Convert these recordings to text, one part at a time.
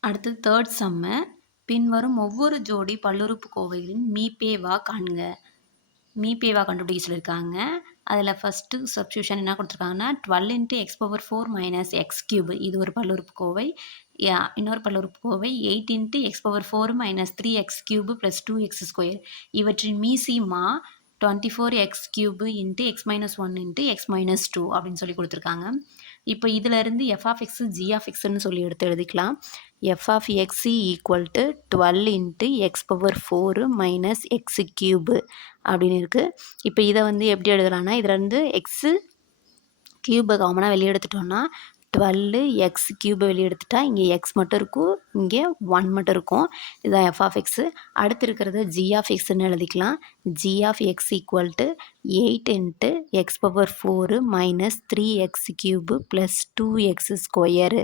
அடுத்தது தேர்ட் சம்மு. பின்வரும் ஒவ்வொரு ஜோடி பல்லுறுப்புக்கோவைகளின் மீபேவா காண்க. மீபேவா கண்டுபிடிக்க சொல்லியிருக்காங்க அதில் ஃபஸ்ட்டு சப்ஸ்டியூஷன் என்ன கொடுத்துருக்காங்கன்னா twelve into x power four minus x cube இது ஒரு பல்லுறுப்புக்கோவை யா- இன்னொரு பல்லுறுப்புக்கோவை eight into x power four minus three x cube plus two x square இவற்றின் மீசிமா twenty four x cube into x minus one into x minus two அப்படின்னு சொல்லி கொடுத்துருக்காங்க. இப்போ இதிலேருந்து f of x g of எக்ஸ்னு சொல்லி எடுத்து எழுதிக்கலாம். F of XE equal to twelve into x power four minus x cube அப்படின்னு இருக்குது இப்போ இதை வந்து எப்படி எழுதலாம்னா இதில் வந்து எக்ஸு கியூபை காமனாக வெளியே எடுத்துட்டோம்னா டுவெல்லு எக்ஸ் கியூபை வெளியே எடுத்துட்டா இங்கே எக்ஸ் மட்டும் இருக்கும் இங்கே ஒன் மட்டும் இருக்கும். இதுதான் எஃப் ஆஃப் எக்ஸு அடுத்து இருக்கிறது ஜி ஆஃப் எக்ஸ்ன்னு எழுதிக்கலாம். G of x equal to eight into x power four minus three x cube plus two x square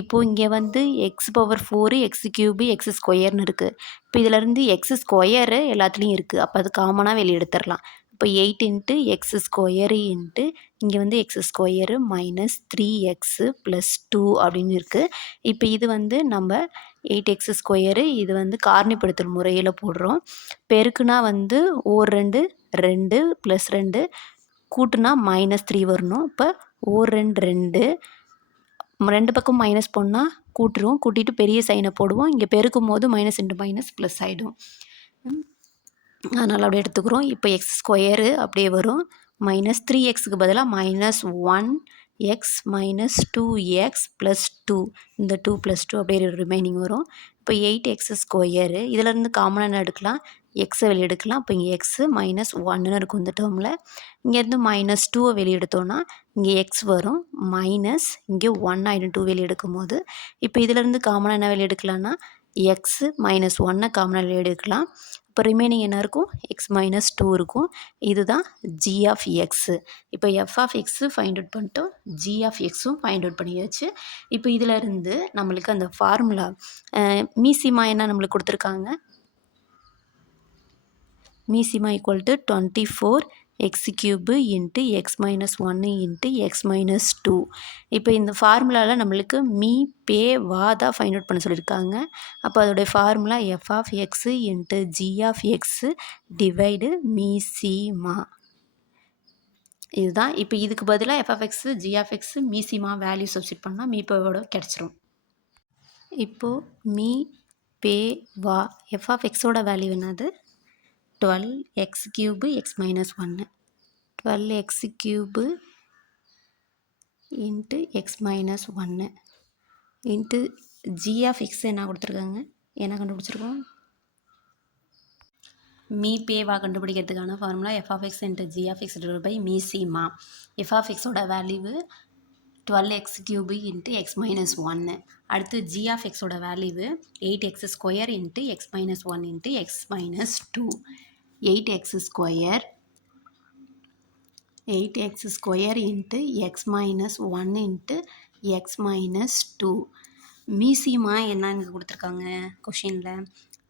இப்போது இங்கே வந்து x power four x cube x ஸ்கொயர்னு இருக்குது இப்போ இதிலேருந்து எக்ஸ் ஸ்கொயரு எல்லாத்துலேயும் இருக்குது அப்போ அது காமனாக வெளியே எடுத்துடலாம். இப்போ eight into x square into இங்கே வந்து x square minus three x plus two அப்படின்னு இருக்குது இப்போ இது வந்து நம்ம எயிட் எக்ஸ் ஸ்கொயரு இது வந்து காரணிப்படுத்தல் முறையில் போடுறோம். பெருக்குனா வந்து ஓர் ரெண்டு ரெண்டு ப்ளஸ் ரெண்டு கூட்டுனா மைனஸ் த்ரீ வரணும். இப்போ ஓர் ரெண்டு ரெண்டு ரெண்டு பக்கம் மைனஸ் போனால் கூட்டுருவோம். கூட்டிட்டு பெரிய சைனை போடுவோம். இங்கே பெருக்கும் போது மைனஸ் இன்ட்டு மைனஸ் ப்ளஸ் ஆகிடும் அதனால் அப்படியே எடுத்துக்கிறோம். இப்போ எக்ஸ் ஸ்கொயரு அப்படியே வரும். மைனஸ் த்ரீ எக்ஸுக்கு பதிலாக minus one x minus two x plus two இந்த டூ ப்ளஸ் டூ அப்படியே ரிமைனிங் வரும். இப்போ எயிட் எக்ஸ் ஸ்கொயரு இதிலேருந்து காமனாக என்ன எடுக்கலாம்? எக்ஸை வெளியே எடுக்கலாம். இப்போ இங்கே எக்ஸு மைனஸ் ஒன்னுன்னு இருக்கும் இந்த டேர்மில் இங்கேருந்து மைனஸ் டூவை வெளியே எடுத்தோன்னா இங்கே எக்ஸ் வரும். மைனஸ் இங்கே ஒன் ஆகிடும் டூ வெளியே எடுக்கும் போது இப்போ இதிலேருந்து காமனாக என்ன வெளியே எடுக்கலாம்னா? எக்ஸு மைனஸ் ஒன்னை காமனாக வெளியே எடுக்கலாம். இப்போ ரிமைனிங் என்ன இருக்கும்? எக்ஸ் மைனஸ் டூ இருக்கும். இதுதான் ஜி ஆஃப் எக்ஸு இப்போ f of x find out பண்ணிட்டோம். ஜி ஆஃப் எக்ஸும் ஃபைண்ட் அவுட் பண்ணியாச்சு. இப்போ இதிலிருந்து நம்மளுக்கு அந்த ஃபார்முலா மீசிமா என்ன நம்மளுக்கு கொடுத்துருக்காங்க? மீசிமா equal to twenty four x cube into x minus ஒன்று இன்ட்டு எக்ஸ் மைனஸ் டூ இப்போ இந்த ஃபார்முலாவில் நம்மளுக்கு மீ பே வா தான் ஃபைண்ட் அவுட் பண்ண சொல்லியிருக்காங்க அப்போ அதோடைய formula f of x into g of x divide me சி மா. இதுதான். இப்போ இதுக்கு பதிலாக f of x g of x மீசிமா value substitute பண்ணால் மீப்போட கிடச்சிரும். இப்போது மீ பே வா எஃப் ஆஃப் எக்ஸோட வேல்யூ என்னது? Twelve x cube x minus ஒன்று twelve x cube into x minus ஒன்று இன்ட்டு ஜி ஆஃப் எக்ஸ் என்ன கொடுத்துருக்காங்க? என்ன கண்டுபிடிச்சிருக்கோம்? மீ பேவா கண்டுபிடிக்கிறதுக்கான formula f of x into g of x divide by me சிமா எஃப் ஆஃப் எக்ஸோட value twelve x cube into x minus ஒன்று அடுத்து ஜி ஆஃப் எக்ஸோட value eight x square into x minus one into x minus two eight x square eight x square into x minus one into x minus two மீசிமா என்னன்னு கொடுத்துருக்காங்க கொஷினில்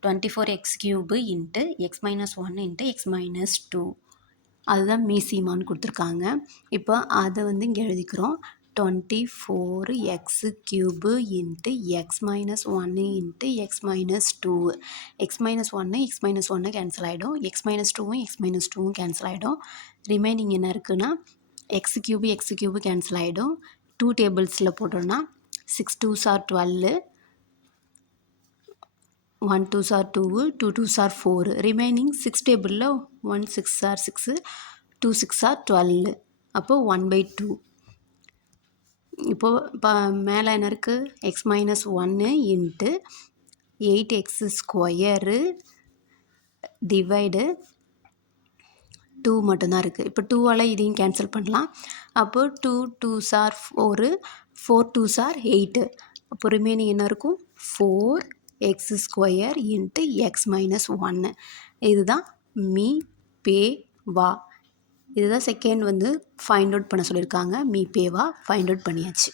twenty four x cube into x minus one into x minus two அதுதான் மீசிமான்னு கொடுத்துருக்காங்க. இப்போ அதை வந்து இங்கே எழுதிக்கிறோம். Twenty four x cube into x minus ஒன்று into x minus two x minus ஒன்று எக்ஸ் மைனஸ் ஒன்று கேன்சல் ஆகிடும் எக்ஸ் மைனஸ் டூவும் எக்ஸ் மைனஸ் டூவும் கேன்சல் ஆகிடும் ரிமைனிங் என்ன இருக்குன்னா x cube x cube cancel ஆகிடும் டூ டேபிள்ஸில் போட்டோன்னா six two are twelve one two are two two two are four remaining six டேபிளில் one six are six two six are twelve அப்போது one by two இப்போது இப்போ மேலே என்ன இருக்குது எக்ஸ் மைனஸ் ஒன்று into eight x square divide two மட்டும்தான் இருக்குது இப்போ டூவால் இதையும் கேன்சல் பண்ணலாம். அப்போது two two are four four two are eight அப்போ ரிமைனிங் என்ன இருக்கும்? Four x square into x minus ஒன்று இதுதான் மீ பே வா. இதுதான் செகண்ட் வந்து ஃபைண்ட் அவுட் பண்ண சொல்லியிருக்காங்க. மீ பேவா ஃபைண்ட் அவுட் பண்ணியாச்சு.